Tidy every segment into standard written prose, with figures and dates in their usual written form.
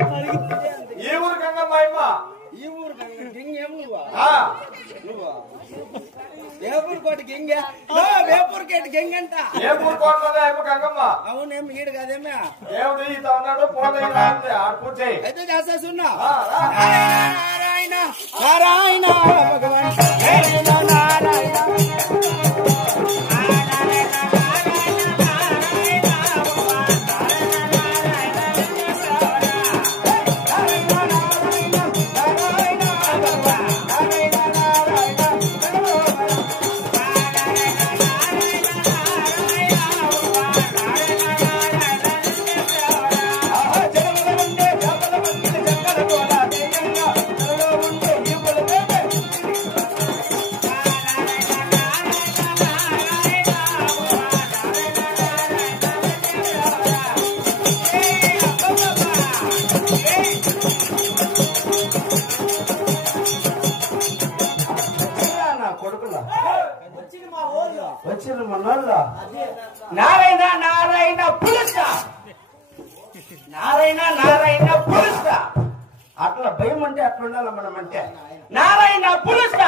కాదు ఈ ఊరు గంగమ్మ అమ్మ ఈ ఊరు గింగేం నువ్వా వేపూరు కోట గింగ వేపూరు కోట గింగంట వేపూరు కోటలోనే అమ్మ గంగమ్మ అవునేం ఈడు కదేమే దేవుడు ఈత ఉన్నాడు పోతే పూర్తి అయితే చేస్తా సున్నా నారాయణ నారాయణ భగవాన్ నారాయణ వచ్చిన మనోళ్ళ నారాయణ నారాయణ పులుస నారాయణ నారాయణ పులుస అట్లా భయం అంటే అట్లా ఉండాలి మనం అంటే నారాయణ పులుస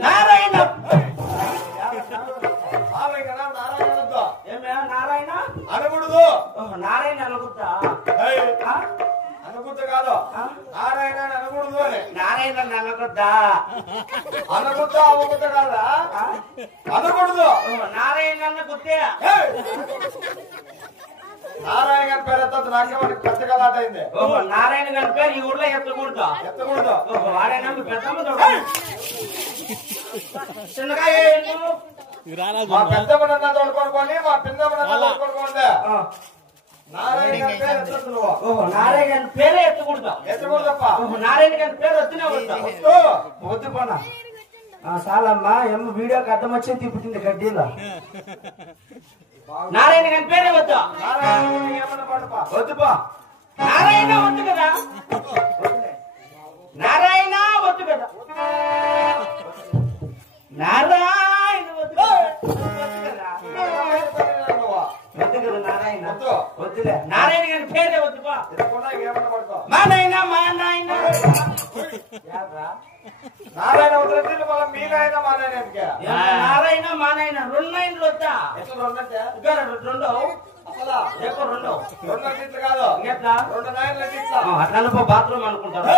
నారాయణ ఏమే నారాయణ అనకూడదు నారాయణ అనుకుంటా అనుకుంటా కాదు నారాయణ అనకూడదు అని నారాయణ అనకొద్దా అనుకుంటా అవకుంటా కాదా అనకూడదు నారాయణ అనుకుంటే నారాయణ గారి పేరు ఎత్త నాకేమని పెద్ద గలాట అయింది నారాయణ గారి పేరు ఈ ఊర్లో ఎత్తకూడదు ఎత్తకూడదు వాడైనా పెద్దమ్మ చిన్నగా మా పెద్దమ్మనన్నా తోడుకోనుకోండి మా పిన్నమ్మనన్నా తోడుకోనుకోండి నారాయణ గారి పేరు ఎత్తద్దు నువ్వు నారాయణ గారి పేరే ఎత్తకూడదు ఎత్తకూడదప్ప నారాయణ గారి పేరు వద్దునే వద్దు వద్దు పోనా చాలమ్మా ఎమ్మ వీడియోకి అర్థం వచ్చి తిప్పుతుంది గడ్డీలో నారాయణ గారి పేరే వద్దు నారాయణ ఏమన్నా పడపా వద్దు పో నారాయణ వద్దు కదా నారాయణ వద్దు కదా నారాయణ వద్దు కదా నారాయణ వద్దులే నారాయణ గారి పేరే వద్దు పో ఏమన్నా పడుకో మా నాయన మా నాయన నారాయణ వదిలేసి మళ్ళీ మీ నాయన మా నాయన ఎందుకే నారాయణ మా నాయన రెండు నాయనలు వద్దా ఎట్లా రెండంటే రెండో అసలా రేపు రెండో రెండు ఇట్లు కాదు ఎట్లా రెండు నాయనలు ఇట్లా అట్లా బాత్రూమ్ అనుకుంటారు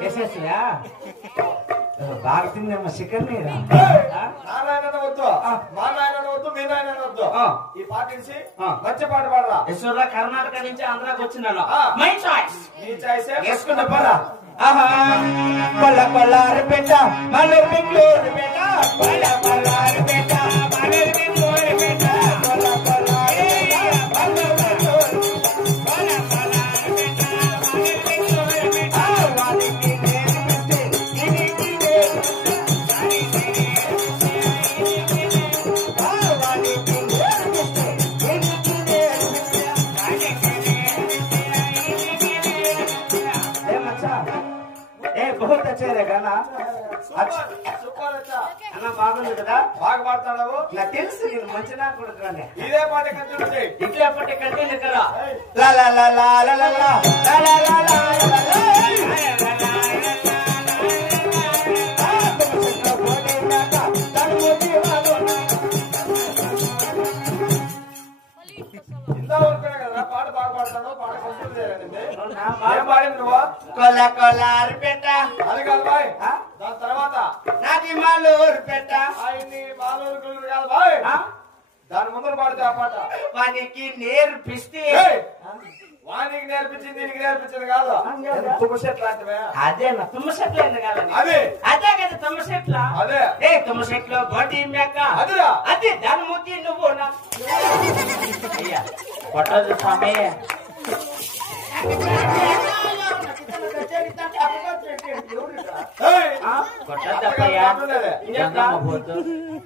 వేసేసిరా బాగా తిందేమో చికెన్ నారాయణ వద్దు మా నాయన వద్దు మీ నాయన వద్దు ఈ పాటించి మంచి పాట పాడరా యశ్వర కర్ణాటక నుంచి ఆంధ్రాకి వచ్చిన మై చాయిస్ నీ చాయిస్ వేసుకుంటా పరా కొల్ల కొల్లారు పెట్ట మల్లె బెంగళూరు పెట్ట కొల్ల కొల్లారు పెట్ట మల్లె బెంగళూరు పెట్ట కొల్ల కొల్లారు बहुत अच्छे रहेगा ना అన్న బాగుంది కదా బాగా పాడతావు నాకు తెలుసు నేను మంచిగా కొడుకునే ఇదే పాట కంటిన్యూ చేయి ఇట్లా పాట కంటిన్యూ కదా లా లా లా లా లా లా లా లా లా లా పాట బాగా పాడతాడు పాట కంటిన్యూ చేయాలండి ఏం పాడింది నువ్వు కొల్ల కొల్లారు పెట్ట అది కాదు బాయ్ దాని తర్వాత నాది మాలూరు పెట్ట ఆయన్ని మాలూరు గుళ్ళు కాదు బాయ్ దాని ముందర పాడితే ఆ పాట వానికి నేర్పిస్తే వానికి నేర్పించింది దీనికి నేర్పించింది కాదు తుమ్మసెట్ లాంటివే అదేనా తుమ్మ చెట్లు ఎందుకు కాదని అదే అదే కదా తుమ్మ చెట్ల అదే ఏ తుమ్మ చెట్లు బొడి మేక అదిరా అదే దాని ముద్ది నువ్వు నా అయ్యా కొట్టదు స్వామి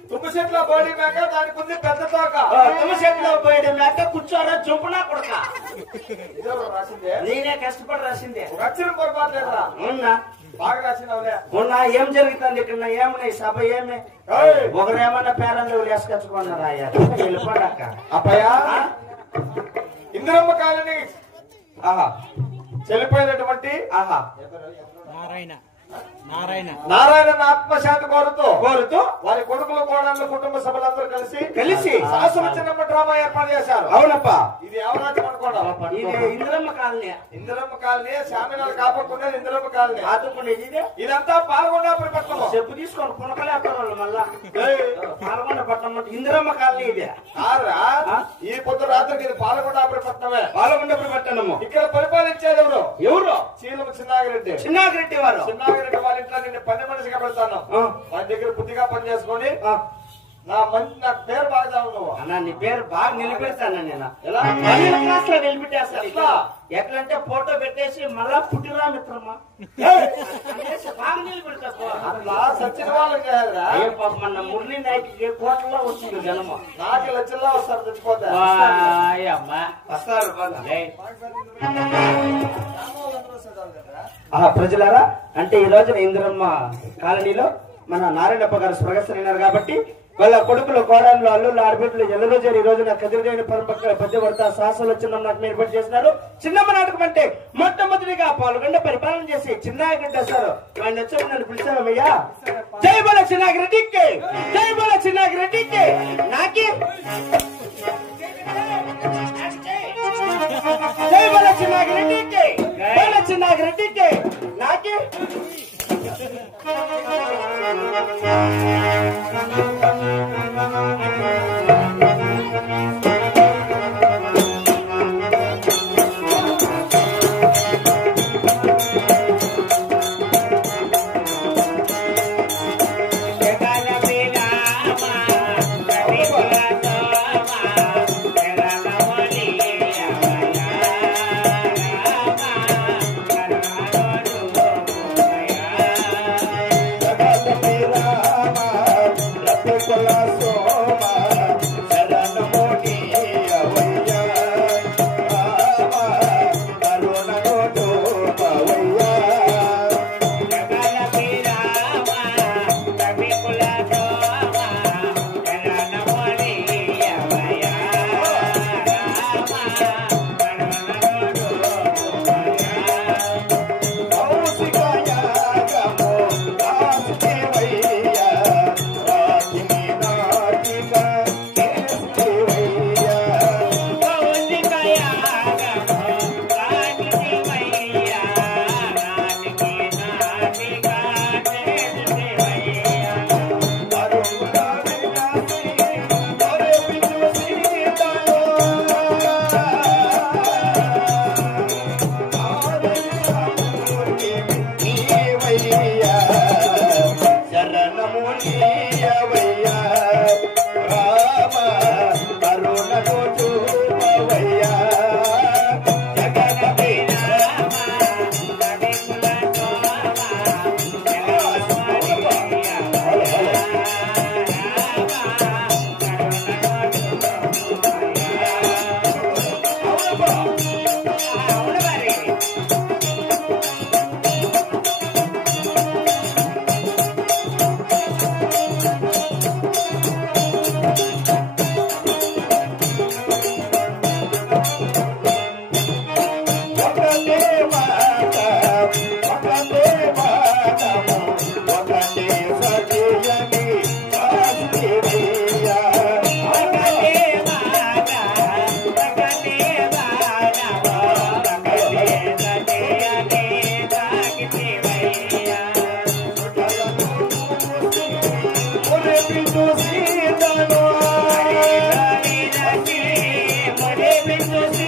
తుమ్మ చెట్ల బాడీ మేక దానికి ఉంది పెద్ద తోక తుమ్మ చెట్లు పోయే మేక కూర్చోరా చొప్పున కొడక రాసిందే నేనే కష్టపడి రాసిందే ఒక అక్షరం పొరపాటు లేదురా అవునా బాగా రాసినవులే. మొన్న ఏం జరుగుతుంది ఇక్కడ? ఏమున్నాయి సభ? ఏమి ఒకరేమన్నా పేరంలో వేసుకొచ్చుకున్నారా? వెళ్ళిపోడాక అబ్బాయా ఇందిరమ్మ కాలనీ చెల్లిపోయినటువంటి నారాయణ ఆత్మశాంతి కోరుతూ వారి కొడుకులు కోడళ్ళు కుటుంబ సభ్యులందరూ కలిసి శాసన చిన్నమ్మ డ్రామా ఏర్పాటు చేశారు. అవునప్పా. ఇది ఎవరాజ్యం అనుకోవడం? ఇది ఇందిరమ్మ కాలనీ. ఇందిరమ్మ కాలనీ శామినాలు కాపకుండా ఇందిరమ్మ కాలనీ ఆదుకునేది ఇదంతా పాల్గొండాపురి పట్టణం. చెప్పు తీసుకొని పునకలేస్తారు మళ్ళా. పాల్గొండ పట్టణం ఇందిరమ్మ కాలనీ ఇది. ఈ పొద్దు రాత్రికి ఇది పాల్గొండాపురి పట్టణమే. పాల్గొండాపురి పట్టణము. ఇక్కడ పరిపాలించేది ఎవరు? చీలమ చిన్నాగిరెడ్డి వారు. చిన్నాగిరెడ్డి వాళ్ళ ఇంట్లో నేను పని మనిషిగా పెడతాను. వాళ్ళ దగ్గర బుద్ధిగా పని చేసుకొని నాకు పేరు బాగా నువ్వు అన్నా. నీ పేరు బాగా నిలబెడతాను నేను. ఎలా క్లాస్ లో నిలబెట్టేస్తాను. ఎట్లంటే ఫోటో పెట్టేసి మళ్ళా పుట్టిరా మిత్రమా బాగా నిలబెడతా. అట్లా సచిన వాళ్ళకి కాదురా. మన మురళి నాయకి కోట్లలో వచ్చింది జనము. నాకు లక్షల్లో వస్తారు తెచ్చిపోతా. వస్తారు. ప్రజలారా, అంటే ఈ రోజున ఇందిరమ్మ కాలనీలో మన నారాయణప్ప గారు స్వర్గస్థులైనారు కాబట్టి వాళ్ళ కొడుకులు కోడళ్ళు అల్లుళ్ళు ఆడబిడ్డలు ఎల్లరో ఈ రోజున కదిరిదేని పరపక్క పద్య పడతా సాహసంలో చిన్నమ్మ నాటకం ఏర్పాటు చేస్తున్నారు. చిన్నమ్మ నాటకం అంటే మొట్టమొదటిగా పాల్గొండ పరిపాలన చేసి చిన్నాగిరెడ్డి వస్తారు. ఆయన వచ్చి నన్ను పిలిచామయ్యా. జై బోల చిన్నాగిరెడ్డికి, జై బోల చిన్నాగిరెడ్డికి. నాకి జై బోల చిన్నాగిరెడ్డికి, బోల చిన్నాగిరెడ్డికి. నాకి Thank you.